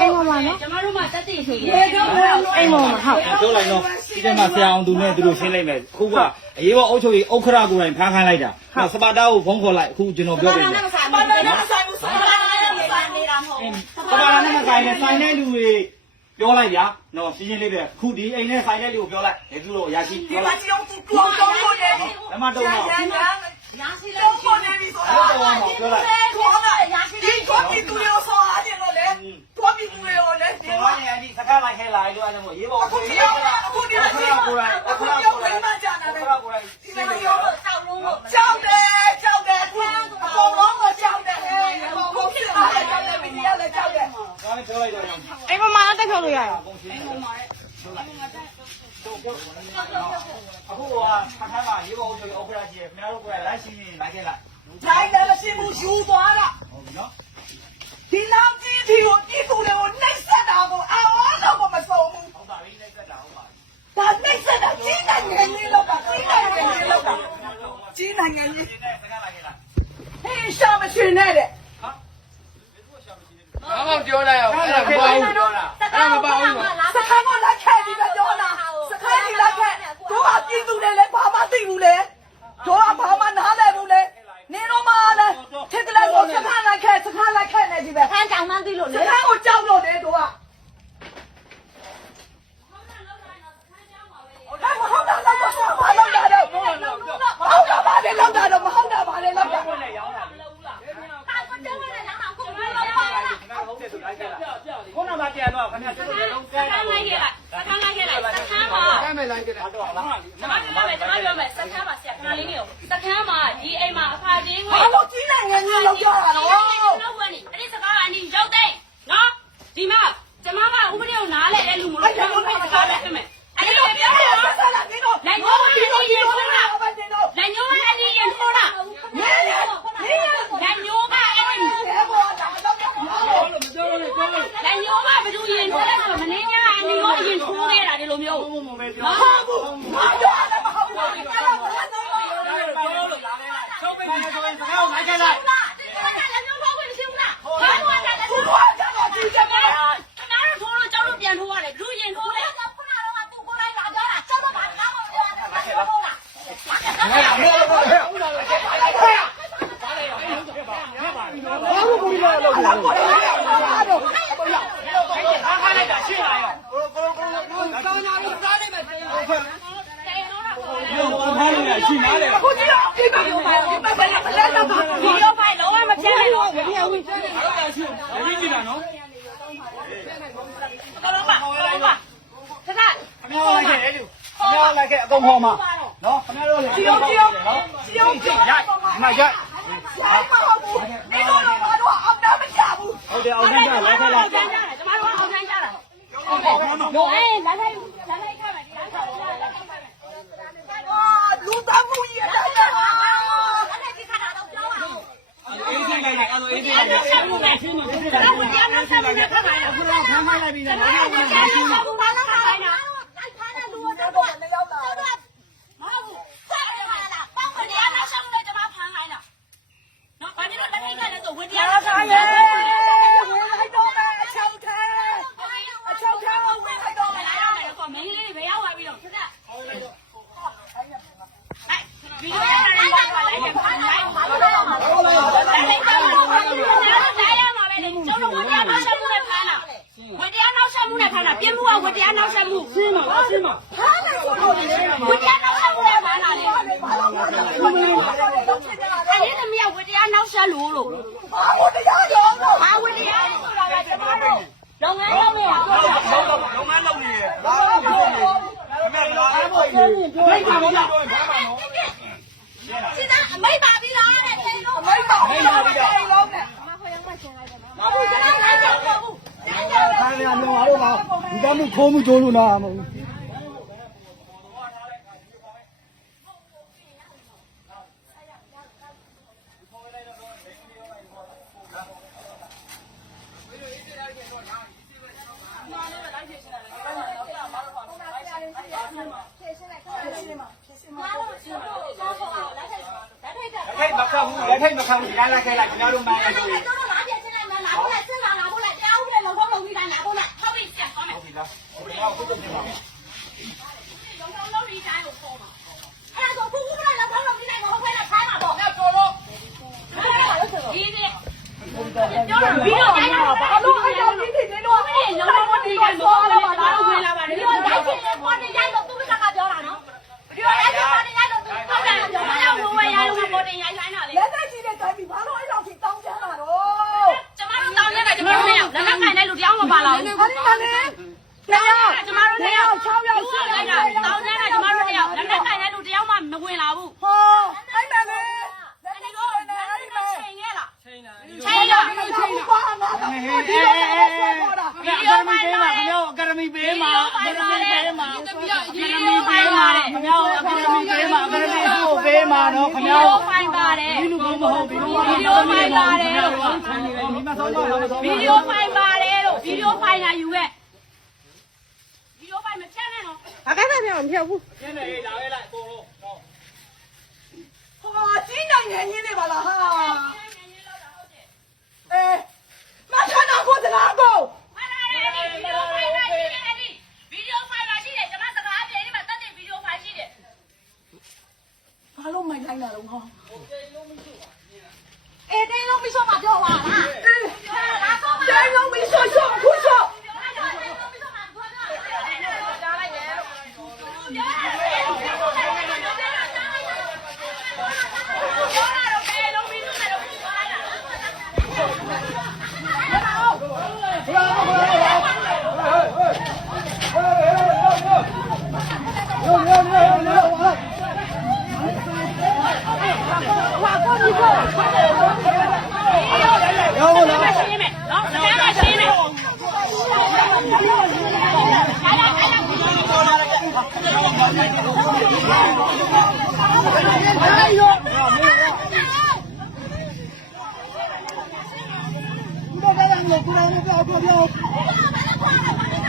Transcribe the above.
အိမ်မောင်မနော်ကျမတို့မှတက်တည်ဆိုရင်အိမ်မောင်မဟုတ်ပြောလိုက်တော့ဒီထဲမှာဆရာအောင်သူနဲ့သူတို့ရှင်းလိုက်မယ်ခုကအရေးပေါ်အုပ်ချုပ်ရေးဥက္ခရကိုယ်တိုင်ဖမ်းခိုင်းလိုက်တာစပါတာကိုဖုန်းခေါ်လိုက်အခုကျွန်တော်ပြောပြတယ်စပါတာနဲ့မဆိုင်ဘူးစပါတာနဲ့မဆိုင်နေတာမဟုတ်စပါတာနဲ့မဆိုင်နဲ့ဆိုင်တဲ့လူတွေပြောလိုက်ဗျာနော်ရှင်းရှင်းလေးပဲခုဒီအိမ်နဲ့ဆိုင်တဲ့လူကိုပြောလိုက်လေသူတို့ရရှိပြောလိုက်ဒီမှာကြည့်အောင်သူတော့တော့နေတယ်ဓမ္မတော့ရရှိလို့ခေါ်နေပြီဆိုတာပြောလိုက် စကားလိုက်ခဲလာလို့အဲ့ဒါမို့ရေးပေါ်အခုဒီရောက်အခုဒီရောက်ဒီမှာအခုဒီရောက်လိမ့်မှကြာနေတယ်ကိုယ်ကိုယ်ဒီမှာရောက်တောက်လုံးကြောက်တယ်ကြောက်တယ်အခုအကုန်လုံးကကြောက်တယ်ဟဲ့အကုန်လုံးဖြစ်လာတယ်ကြောက်တယ်မင်းရလည်းကြောက်တယ်ဒါနဲ့ပြောလိုက်တော့အိမ်ပေါ်မှာတက်ခေါ်လို့ရတယ်အခုကခါခါမှာရေးပေါ်အုပ်ချုပ်ရေးဥက္ခရာရှိရခင်ဗျားတို့ကိုယ်လိုက်ရှင်းရှင်းလိုက်ခဲ့လိုက်နိုင်တယ်ရှင်မှုယူသွားတာဟုတ်ပြီနော်ဒီလောက်ကြီးကြီးကိုဒီသူတွေကိုနှိပ်စက်တာကိုအော်တော့မစုံဘူး ဟုတ်ပါပြီလိုက်ကတာဟုတ်ပါပြီ ဒါနှိပ်စ က်တာကြီးနိုင်ငံလေးလောက်တာကြီးနိုင်ငံလေးလောက်တာကြီးနိုင်ငံလေးဒီနဲ့စကားလိုက်ခဲ့လိုက်ဟေးရှာမရှိနဲ့တဲ့ဘာမှပြောလိုက်အောင်အဲ့ဒါမပေါ့ဘူးပြောတာအဲ့ဒါမပေါ့ဘူးစခန်းကလက်ခဲ့ပြီးတော့ပြောတာစခန်းကြီးလက်ခဲ့တို့ကပြည်သူတွေလည်းဘာမှသိဘူးလေတို့ကဘာမှနားလည်ဘူးလေနေတော့မှလည်းထစ်ကလေးကိုစခန်းလက်ခဲ့စခန်းလက်ခဲ့နေဒီပဲခန်းတောင်မှန်းသိလို့စလေခန်းကိုကြောက်လို့လေတို့ကမဟုတ်တာတော့ဘာလို့လာတော့မဟုတ် တာဘာလဲလောက်တာတော့မဟုတ်တာဘာလဲလောက်တာဘယ်နဲ့ရောင်းတာလဲတာကိုကျမလည်းနောက်ကိုပြောရခင်ဗျားဟုတ်တယ်ဆိုလိုက်ခဲ့လိုက်ခုနကပြန်တော့ခင်ဗျားတို့လည်းလုံးကဲစတာခန်းလိုက်ခဲ့လိုက်စခန်းလိုက်ခဲ့လိုက်စခန်းမှာကဲမယ်လိုက်ကြတယ်တော့လားကျမပြောမယ်ကျမပြောမယ်စခန်းမှာဆရာခဏလေးနေစခန်းမှာဒီအိမ်မှာအခါချင်းဝင် ဘာလို့ကြီးနိုင်ငံကြီးလောက်ကြတာတော့ နောက်ဝင်နေအဲ့ဒီစကားကအနီရောက်တဲ့နော်ဒီမှာကျမကဥပဒေကိုနားလဲတဲ့လူမလို့ကျမကစကားလဲပြမယ်အဲ့ဒီလိုပြောတော့ ဆက်ဆက်လာနေတော့ လိုက်ရောဒီလိုရင်ထိုးတာ ဘာနေတော့ လက်ညိုးကအနီရင်ထိုးတာလက်ညိုးကအဲ့ဒီ ဘယ်ဘောတာတော့ပြော မပြောလို့ပြောလို့ လက်ညိုးကဘယ်သူရင်ထိုးလဲဆိုမင်းညာအနီရောရင်ထိုးခဲ့တာဒီလိုမျိုး ဘုံဘုံပဲပြော ဘူးဘာပြောရလဲမဟုတ်ဘူးအဲ့ဒါဘာလဲတော့ ပြောလို့လာခဲ့လိုက်ချုပ်ပိတ်နေဆိုရင်စကားကိုလိုက်ခဲ့လိုက် လက်ညိုးထိုးဝင်ရှင်းလားဘာလို့လဲလက်ညိုး ဘူး ထိုး ဘာကြတော့ဒီချက်မှာ တားထိုးလို့ကျောင်းလို့ပြန်ထိုးရတယ်လူရင်ထိုးတယ်ခုနကတော့သူ့ကိုလိုက်လာကြတာကျောင်းတော့ဘာမှမပြောရဘူးဟုတ်လား ဘာလို့ဘူးလဲလို့ဘာလို့လဲတော့ အားခိုင်းလိုက်တာရှင်းလာရော စာညာလို့စားလိုက်မယ် တယ်တော့လား ဘယ်လိုလဲရှင်းလာတယ် အခုကြည့်တော့ဒီမှာဒီမှာဘယ်ဘယ်မလဲတော့ ဒီရောဖိုင်လုံးဝမပြတ်နိုင်တော့ဘူး ဒီကြည့်တာနော် တော့ပါတော့ပါခဏ ခင်ဗျားလိုက်ခဲ့လေခင်ဗျားလိုက်ခဲ့ အကုန်ဟောမှာနော်ခင်ဗျားတို့လည်းဒီအောင်ဒီအောင်နော်ဒီအောင်ဒီအောင်ရို ဟုတ်တယ်အောင်တန်းကလိုက်ခဲ့လိုက်ကျန်ကြတယ်ကျမတို့အောင်ဆန်းကြတာဟုတ်တယ်တို့အေးလက်လိုက်လက်လိုက်ခါမယ်ဒီလက်ခါလက်လိုက်ခါမယ်အာလူသားမှုရတဲ့ဟာအဲ့ဒါဒီခါတော့ပြောပါဦးအေးစိတ်လိုက်တယ်အဲ့လိုအေးစိတ်လိုက်တယ်ဆက်မှုနဲ့ကျွန်တော်တို့တရားနဲ့ဆက်မှုနဲ့ခါမယ်အခုတော့ခါမှလိုက်ပြီနော်ကျွန်တော်တို့တရားနဲ့ဆက်မှုနဲ့ခါမယ်နော်အဲ့ခါတဲ့လူတွေ တော့ တော့ မရောက်လာ မဟုတ်ဘူးဆက်ရမှာလားပေါင်းတရားနဲ့ဆက်မှုနဲ့ကျွန်မဖမ်းခိုင်းတာနော်ဘာဖြစ်လို့လက်ထိတ်ခါလဲဆိုဝင်တရားနဲ့ဆက်မှု ရဲ နဲ့ ဝင်လိုက်တော့မယ်အချောက်ထဲအချောက်ထဲဝင်လိုက်တော့မယ် လာရမယ်ကွာမင်းလေးတွေဘယ်ရောက်သွားပြီတော့ခက်ခက်ဗီဒီယိုရတာလိုက်ပါလိုက်တယ်ဖိုင်လိုက်ပါလိုက်ပါလိုက်ပါလိုက်ရမှာပဲလေကျွန်တော်ဝတရားနောက်ဆက်မှုနဲ့ဖမ်းတာဝတရားနောက်ဆက်မှုနဲ့ဖမ်းတာပြင်းမှုကဝ တရားနောက်ဆက်မှုရှင်းပါရှင်းပါဝတရားနောက်ဆက်မှုနဲ့ဖမ်းတာလေအဲ့ဒီသမီးကဝတရားနောက်ဆက်လို့လို့ဘာလို့တရားရောတော့ဘာဝတရားဆိုတာကကျမတို့လုပ်ငန်းလုပ်နေတာပြောတာလုံးမလုံးနေတယ်ဘာလို့ပြောနေလဲခင်ဗျားတော့အားဖို့ပြောရင်ပြောရင်ဘာမှမပြောဘာမှနော်စစ်သားအမိတ်ပါပြီလားတဲ့တေလို့ မိမမိမမိလုံးနဲ့ ဘာလို့ကျန်လိုက်တော့ဘူး ခိုင်းရမြောင်အားတော့ဒီကမှုခိုးမှုကြိုးလို့နာမဟုတ်ဘူးလက်ထိတ်မခတ်ဘူးလက်ထိတ်မခတ်ဘူးဒီတိုင်းလိုက်ခဲ့လိုက်ခင်ဗျားတို့မှန်းလိုက်ဆိုရင်တို့လာပြချင်းလိုက်မလားဘုလားစစ်လာလားဘုလားတရားဥပဒေမဟုတ်လို့ ပါလာဘူးအဲ့ဒီမှာလေတရားကျမတို့နဲ့ရောက်6ယောက်ယူလိုက်တာတောင်းနေတာကျမတို့နဲ့ရောက်လက်လက်ခိုင်တဲ့လူတယောက်မှမဝင်လာဘူးဟောအဲ့မဲ့လေလက်အဲ့သက်ဒီကြီးတော့တဲ့အဲ့အဲ့ဒီဒီမှာမဲ့ချိန်ခဲ့လားချိန်တာချိန်လားဒီလိုပါငါတော့ဒီလိုပါတာအကယ်ဒမီပေးမှာခင်ဗျားအကယ်ဒမီပေးမှာအကယ်ဒမီပေးမှာဒီလိုဖိုင်ပါတယ်ခင်ဗျားအကယ်ဒမီပေးမှာအကယ်ဒမီကိုပေးမှာနော်ခင်ဒီဗျားလိုဖိုင်ပါတယ်ဒီလူဘုံမဟုတ်ဘူးဗီဒီယိုဖိုင်ပါတယ်လို့ဒီမှာဆောင်းပါလားဆောင်းဗီဒီယိုဖိုင်ပါ တယ်လို့ဗီဒီယိုဖိုင်လာယူခဲ့ဗီဒီယိုဖိုင်မဖြတ်နဲ့နော်အကဲပဲပြောင်းမပြောဘူးကျင်းနေလာခဲ့လိုက်အကုန်လုံးဟောကြီးနိုင်နေရင်းနေပါလားဟာ 不要不要不要！